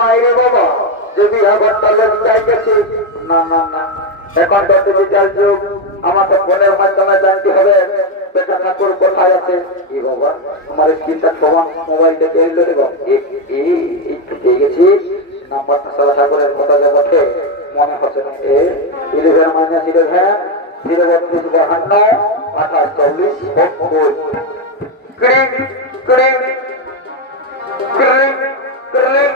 নাই রে বাবা যে বিয়া করতে লোক চাইতেছি না না না এখন তো ডিজিটাল যুগ আমাকে ফোনের মাধ্যমে জানতে হবে বেটা ঠাকুর কোথায় আছে এ বাবা আমার স্ক্রিনটা সমান মোবাইল থেকে এলো রে বাবা একটু পেয়ে গেছি নাম্বারটা সারা ঠাকুরের কথা জায়গাতে মনে হচ্ছে না এ 11 মাইনাস 11 032 52 28 ক্রিং ক্রিং ক্রিং ক্রিং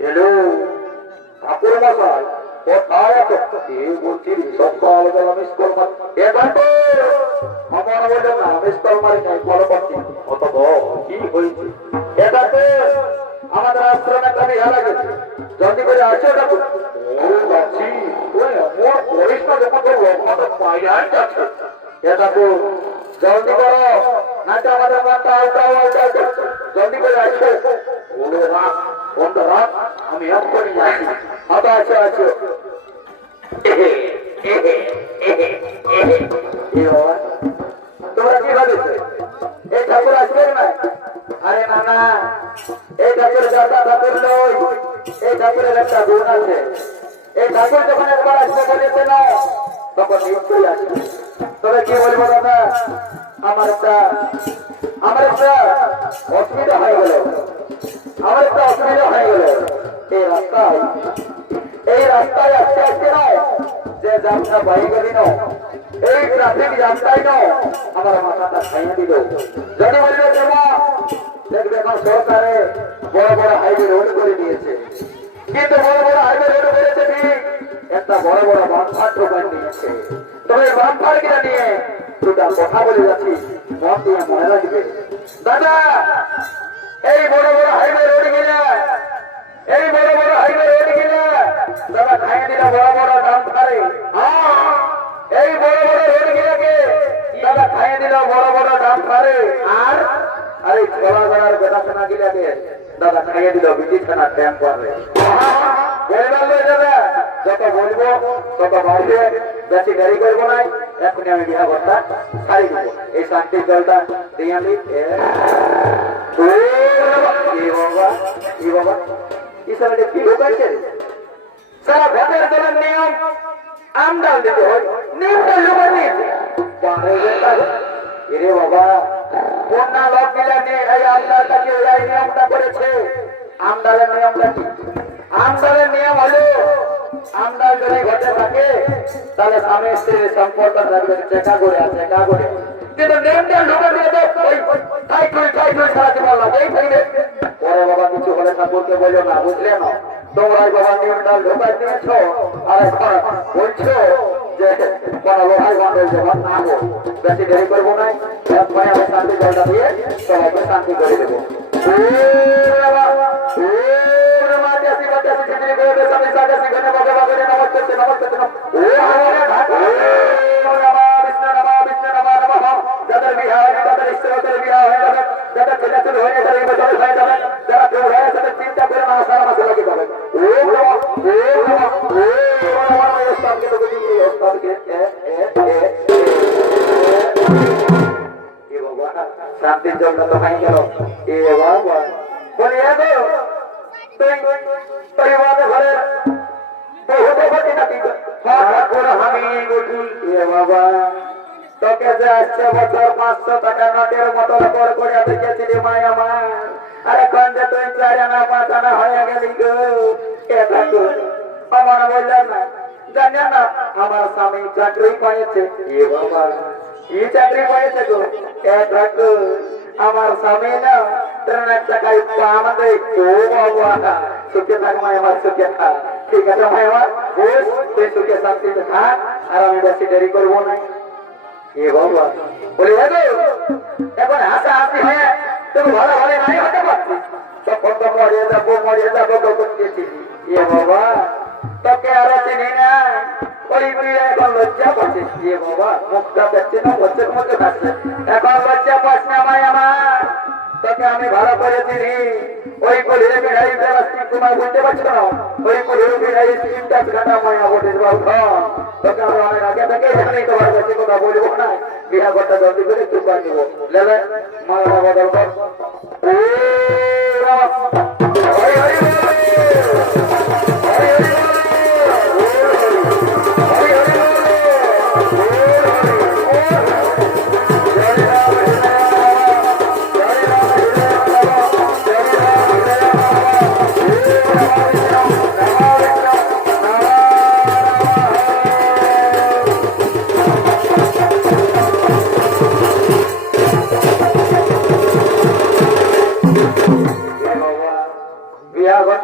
এলো ঠাকুর মশাই কোথায় আছো বলছি সকাল বেলা মিস কল মার এখানে আমার বলে না মিস কল মারি নাই বলো করছি কত কি হয়েছে এটাতে আমাদের আশ্রমে কবি হারা গেছে জলদি করে আসো ঠাকুর ও যাচ্ছি ওই মোর পরিষ্কার যখন তো লোক পাই আর যাচ্ছে এটাতে জলদি করো না তো আমাদের মাথা উল্টাও উল্টাও জলদি করে আসো বলো রাখ ফোনটা রাখ আমি এক্ষুনি যাচ্ছি আচ্ছা আচ্ছা আচ্ছা তোমরা কি ভাবিস এই ঠাকুর আসবে না আরে না না এই ঠাকুর যাতা ঠাকুর নয় এই ঠাকুরের একটা গুণ আছে এই ঠাকুর যখন একবার আসবে বলেছে না তখন নিশ্চয়ই আসবে তবে কি বলবো দাদা আমার একটা অসুবিধা হয়ে গেল এই রাস্তায় আস্তে আস্তে নয় যে জামটা বাড়ি গেলি ন এই ট্রাফিক জামটাই ন আমার মাথাটা খাইয়ে দিল যদি বলবে জমা দেখবে এখন সরকারে বড় বড় হাইওয়ে রোড করে দিয়েছে কিন্তু বড় বড় হাইওয়ে রোড করেছে ঠিক একটা বড় বড় বামফার দোকান নিয়েছে তবে বামফার কিনা নিয়ে দুটা কথা বলে যাচ্ছি মন দিয়ে মনে রাখবে দাদা এই বড় বড় হাইওয়ে রোড গেলে দাদা খাইয়ে দিলে বড় বড় দাম খারে এই বড় বড় রোড গেলে দাদা খাইয়ে দিলে বড় বড় দাম খারে আর আরে ছোলা বেড়ার বেটা খানা গিলাকে দাদা খাইয়ে দিল বিটি খানা ট্যাম করবে যত বলবো তত বাড়বে বেশি দেরি করবো নাই এখনই আমি বিয়া করতা ছাড়ি দিব এই শান্তির জলটা দিয়ে আনি সারা ভোটের জলের নিয়ম আমদাল দিতে হয় নিয়মটা লোক নিয়েছে এরে বাবা বন্যা লোক গিলা নিয়ে এই আমদালটাকে এই নিয়মটা করেছে আমদালের নিয়মটা কি আমদালের নিয়ম হলো আমদাল যদি ঘটে থাকে তাহলে স্বামী স্ত্রীর সম্পর্ক থাকবে চেকা করে কিন্তু নিয়মটা লোক নিয়ে সারা জীবন লাগেই থাকবে পরে বাবা কিছু হলে ঠাকুরকে বলো না বুঝলে না তোমরাই বাবা নিয়মটা ঢোকাই দিয়েছ আর এখন বলছো যে কোন লোহাই বান্ধব যেমন না হো বেশি দেরি করবো না একবারে আমি শান্তি জলটা দিয়ে সবাইকে শান্তি করে দেবো চিন্তা করে না সারা মাসে লাগে যাবে শান্তির জন্য তো হাই গেল এ বাবা বলি ঘরের বাবা তোকে যে আসছে বছর 500 টাকা নোটের মতো করে দেখেছিলি মাই আমার আর এখন যে তুই 4 আনা 5 আনা হয়ে গেলি গো এটা তো আমার বললেন না জানেন না আমার স্বামী চাকরি পাইছে এ বাবা কি চাকরি পাইছে গো এটা তো আমার স্বামী না ট্রেনের টাকায় পাম দেয় ও বাবা সুখে থাক মাই আমার সুখে থাক ঠিক আছে মাই আমার বস তুই সুখে শান্তিতে থাক আর আমি বেশি দেরি করবো না এ বাবা বলি এখন হাসা হাসি হয়ে তুমি ভালো ভালো নাই হতে পারছিস তখন তো মরিয়ে যাবো তো করতেছি এ বাবা তোকে আরো চিনি না ওই বুড়িরা এখন লজ্জা পাচ্ছিস এ বাবা মুখটা দেখছে না বলছে মধ্যে খাচ্ছে এখন লজ্জা পাস না ভাই আমার তোকে আমি ভালো করে চিনি ওই গলিরে বিড়াই প্লাস্টিক তোমার বুঝতে পারছো না ওই গলিরে বিড়াই স্ক্রিনটা ঘাটা ময়না বটে তোকে আমি অনেক আগে থেকে এখানেই তোমার কাছে কথা বলবো না বিহা করতে জলদি করে চুপ করে নিবো লেবে মালা বদল কর ও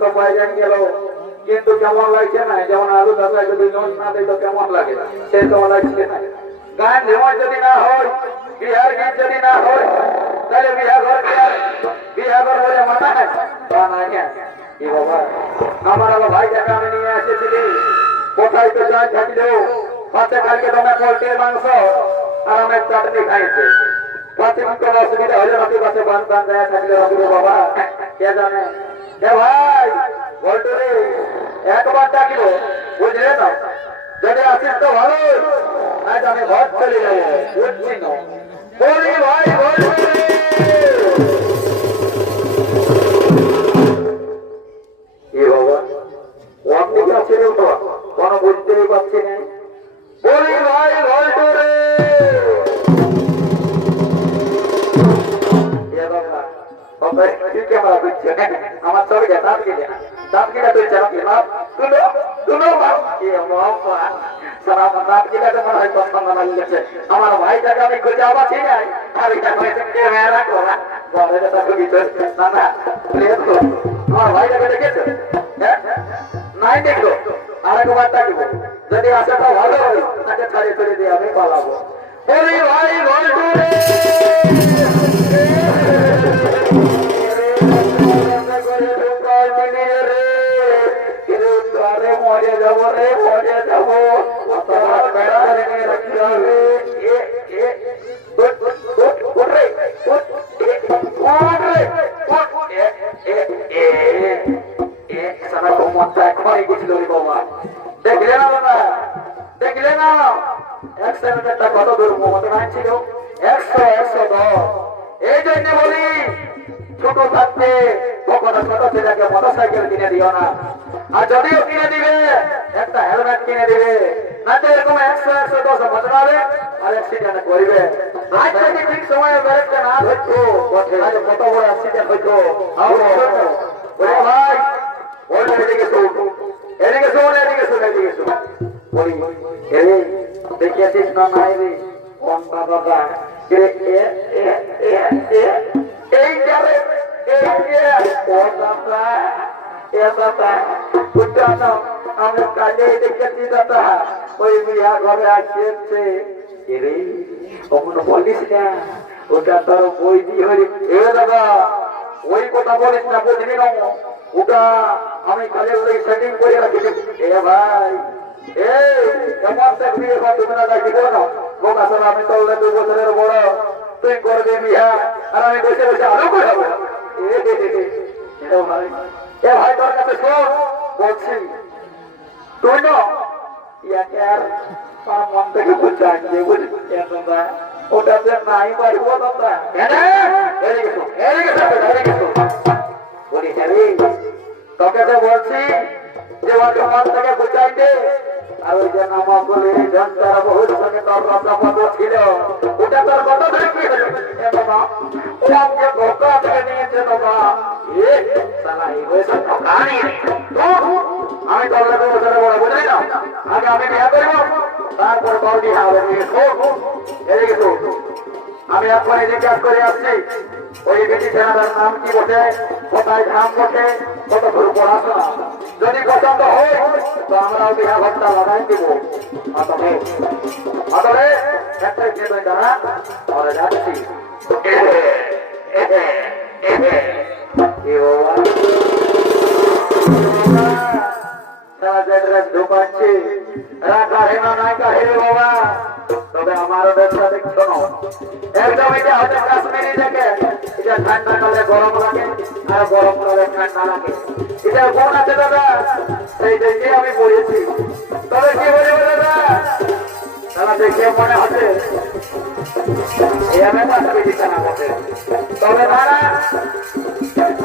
তো বাইরে গেল, কিন্তু কেমন লাগছে না, যেমন আলু দাদা যদি না দিই তো কেমন লাগে, সে তো লাগছে না। গান ঝুমর যদি না হয়, বিহার গীত যদি না হয়, তাহলে বিহার বলে মানা হয় কি বাবা? আমার ভাইটাকে আমি নিয়ে এসেছিলি, কোথায় তো যাই থাকলেও পাশে কালকে তোমার পোল্ট্রির মাংস আর আমার চাটনি খাইছে। পাশে কোনো অসুবিধা হলে নাকি পাশে বান বান দেয়া থাকলে হবে বাবা, কে জানে। এ ভাই পোল্ট্রি একবার ডাকিব, বুঝলে না? যদি আসিস তো ভালো, আজ আমি ঘর চলে যাবো, বুঝছি না। বলি ভাই কোনো বুঝতেই পারছি না। বলি ভাই ভল্টুরে আমার সবাই দাঁত কেটে দাঁত কেটে তুই চালাকি আমার ভাইটাকে আমি খুঁজে আবাছি নাই, আর আমার ভাইটাকে দেখেছো নাই? দেখলো আরেকবার ডাকব, যদি আসাটা ভালো হয় তাকে ছাড়িয়ে ফেলে দিয়ে আমি পালাবো। বলি ভাই ভল্টুরে মরে যাবো রে, মরে যাবো। দেখলে না বাবা, দেখলে না অ্যাক্সিডেন্টটা কত দূর মতো ছিল? 100-110। এই জন্য বলি ছোট থাকতে কখনো ছোট ছেলেকে মোটরসাইকেল কিনে দিও না, আর যদিও কিনে দিবে একটা হেলমেট কিনে দিবে, না তো এরকম 100-110 মজনাবে আর অ্যাক্সিডেন্ট করবে। আজ যদি ঠিক সময়ে ব্রেকটা না ধরতো আজ কত বড় অ্যাক্সিডেন্ট হইতো। ভাই বলবে এদিকে শোন, এদিকে শোন, এদিকে শোন, এদিকে শোন। বলি দেখিয়েছিস না নাই রে কোনটা দাদা? এই যাবে আমি কাজে দেখেছি দাদা, ওই বিয়া ঘরে আসছে। বলিস না, ওটা তোর বই দিয়ে হলি। এ দাদা ওই কথা বলিস না, বুঝলি না? ওটা আমি কাজে ওই সেটিং করে রাখি। এ ভাই আমি তো 2 বছরের বড়, তুই করবি বিয়া আর আমি বসে বসে আলো করবো। এ ভাই তোর কাছে শোন বলছি, তুই না মন থেকে বুঝাই ওটাতে নাই পারব দাদা। বলি তোকে তো বলছি যে ওকে মন থেকে বুঝাইতে, আর ওই যে নামাগুলি ঘন্টার বহু সঙ্গে তোর রক্ত ছিল, ওটা তোর কত দেখবি বাবা? ওকে ধোকা থেকে নিয়েছে বাবা। আমি তোর লোকের বছরে বড়, বুঝলি না? আগে আমি বিয়া করবো, তারপর তোর বিয়া হবে। এদিকে তো আমি এখন জিজ্ঞাসা করে আসছি, ওই বেটি ছেলেটার নাম কি বসে, কোথায় ধাম বসে, কত দূর পড়াশোনা? যদি পছন্দ হয় তো আমরাও বিয়া ঘরটা লাগাই দিব। অতবে একটা তুই দাঁড়া, আমরা যাচ্ছি। ঢুকাচ্ছি রাখা হেনা নাই কাহে বাবা। তবে আমার ব্যবসা দেখছো না, একদম এটা হচ্ছে কাশ্মীরি থেকে, এটা ঠান্ডা কালে গরম লাগে আর গরম কালে ঠান্ডা লাগে। এটা কোন আছে দাদা? সেই দেখে আমি পড়েছি। তবে কি বলবো দাদা, তারা দেখে মনে হচ্ছে তবে দাদা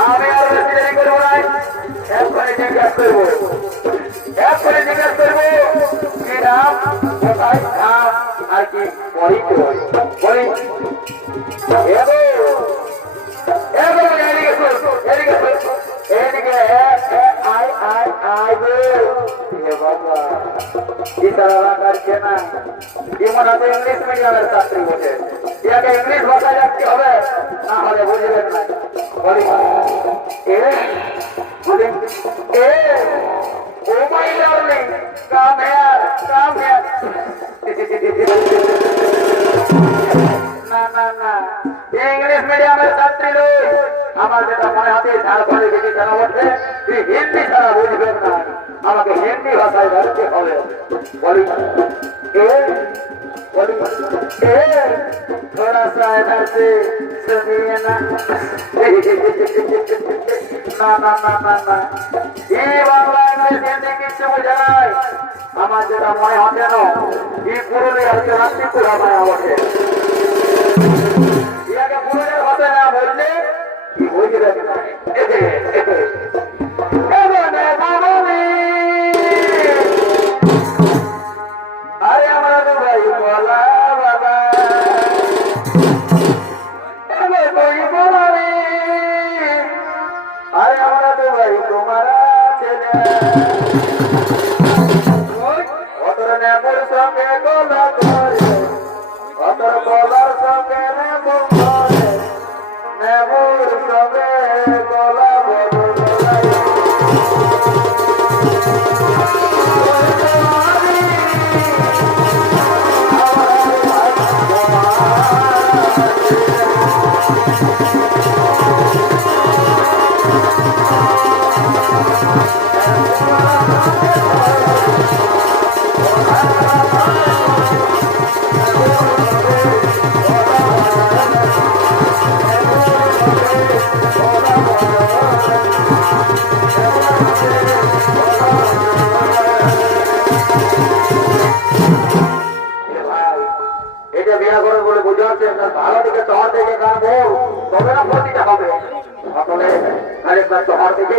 আমি আর বেশি দেরি করবো নাই, এরপরে জিজ্ঞাসা করবো, কি নাম, কোথায় নাম আর কি পরিচয়। বলি এদিকে করছে না, এমন হাতে ইংলিশ মিডিয়ামের ছাত্রী বসে, ইয়াকে ইংলিশ ভাষা জানতে হবে, না হলে বুঝবেন না। বলি darling. Hey, oh my darling, come here, come here. না ইংলিশ মিডিয়ামের ছাত্রী লোক আমার যেটা মনে হচ্ছে ঝাড়খণ্ডে বেশি জানা বলছে তুই হিন্দি ছাড়া বুঝবেন না আমাকে হিন্দি ভাষায় বলতে হবে বলি बोली थोड़ा सा इधर से सुनिए ना ना ना ना ना ये बांग्ला इंग्लिश हिंदी किसी मुझे नहीं আমার যেটা মনে হচ্ছে না এই পুরুলিয়া হচ্ছে রাত্রিপুর আমায় আমাকে ইয়াকে পুরুলিয়ার হবে না বললে কি হয়ে যাবে না अरे हमारा तो भाई बोला बाबा अरे कोई बोला नहीं अरे हमारा तो भाई तुम्हारा चले अतर ने मोर संगे गोला करे अतर गोलार संगे ने बोले ने मोर संगे गोला बोलो ভালো দিকে শহর থেকে গানবো তবে না ভর্তিটা হবে সকলে আরেকবার শহর থেকে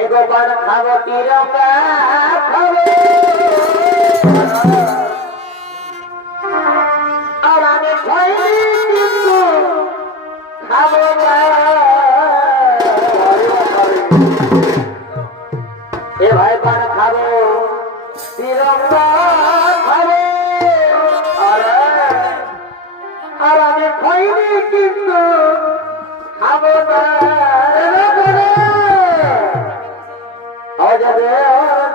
এগোবার খাবো তিরঙ্গা খাবো আর আমি খাইনি কিন্তু খাবো না এ ভাই পান খাবো তিরঙ্গা আর আমি খাইনি কিন্তু খাবো না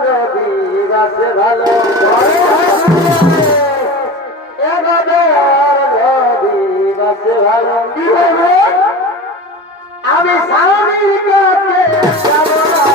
যদি গাছে ভালো ভালো আমি স্বামীর কাছে যাবো না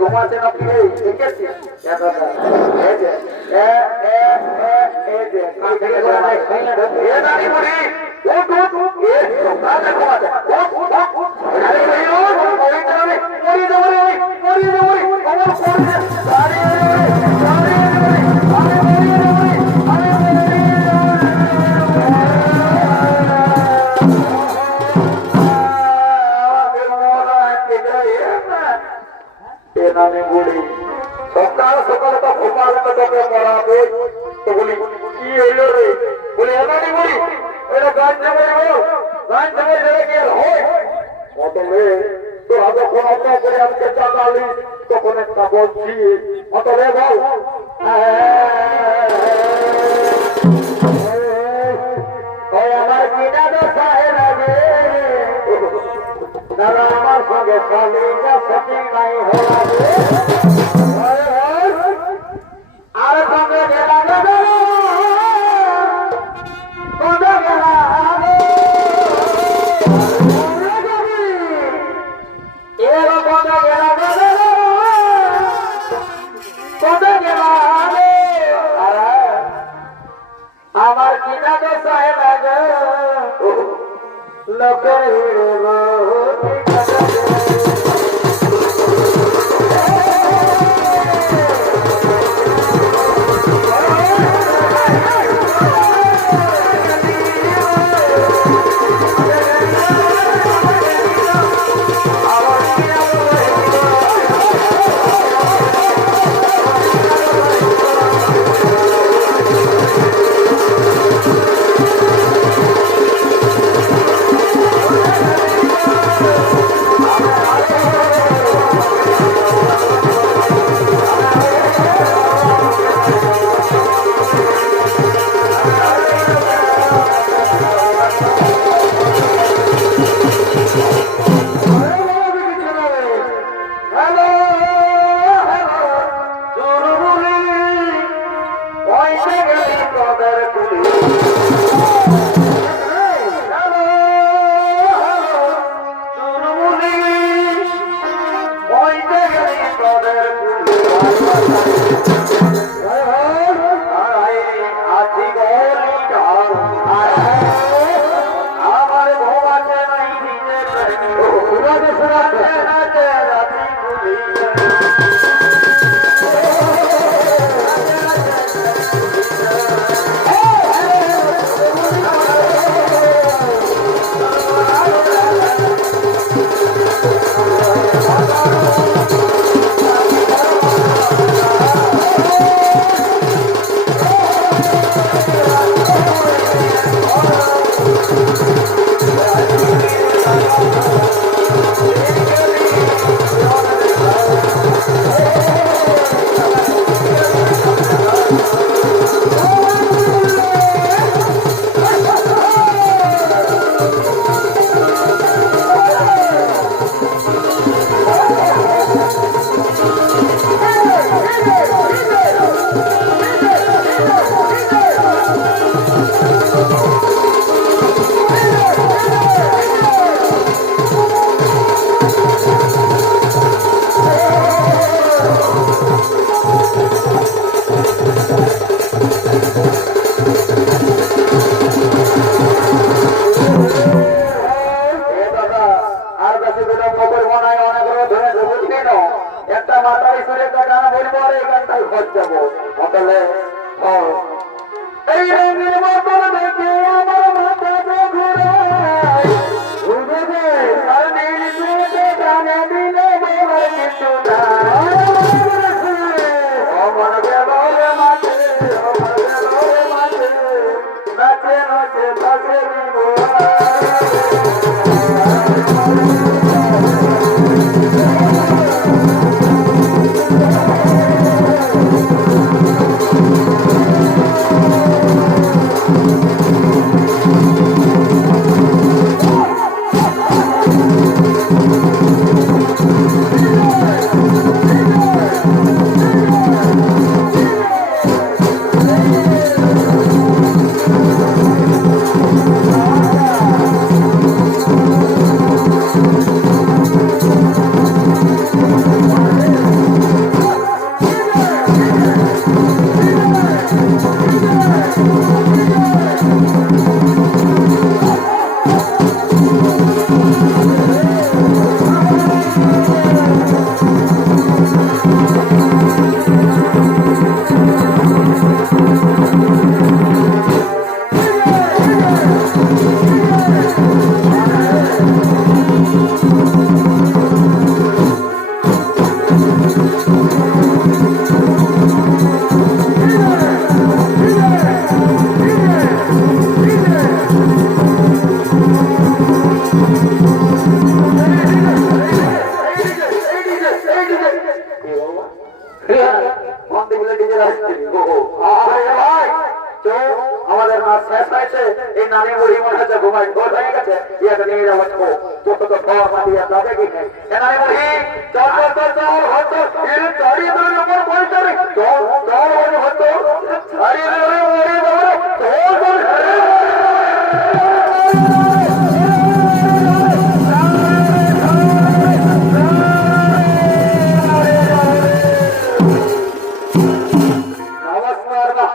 ঘুমাচ্ছেন আপনি ঠিক আছে সকাল সকাল তো ঘুমাল তোকে পড়াবো তো বলি কি হইল রে বলি এনানি বলি এটা গান যাবো গান যাবো রে কি হয় কত মে তো আগে ফোন করে আমাকে চালালি তখন একটা বলছি কত রে বল ওই আমার কিনা দশা লাগে দাদা আমার সঙ্গে চলে সঠিক নাই হলা আর সঙ্গে গেলা আমার কিনা দশা লোকের ভিড়ে একটা মাতারি সুরে গান বলবো আর এই গানটাই হয়ে যাবো তাহলে এই রঙের বোতল দেখে আমার মাথাটা ঘুরায় ঘুরে দে আর নীল সুরে গানে দিলে বলার কিছু নাই আমার গেলোর মাঝে নাচে নাচে থাকে আমাদের নাচ শেষ হয়েছে এই নারী বুড়ি মনে হচ্ছে ঘুমায় ভোর হয়ে গেছে ইয়াকে নিয়ে যাবো ছোট তো খাওয়া পাঠিয়ে যাবে কি নেই নারী বুড়ি চল চল চল হতো ছাড়িয়ে দেবে আমার বলতে চল চল হতো ছাড়িয়ে দেবে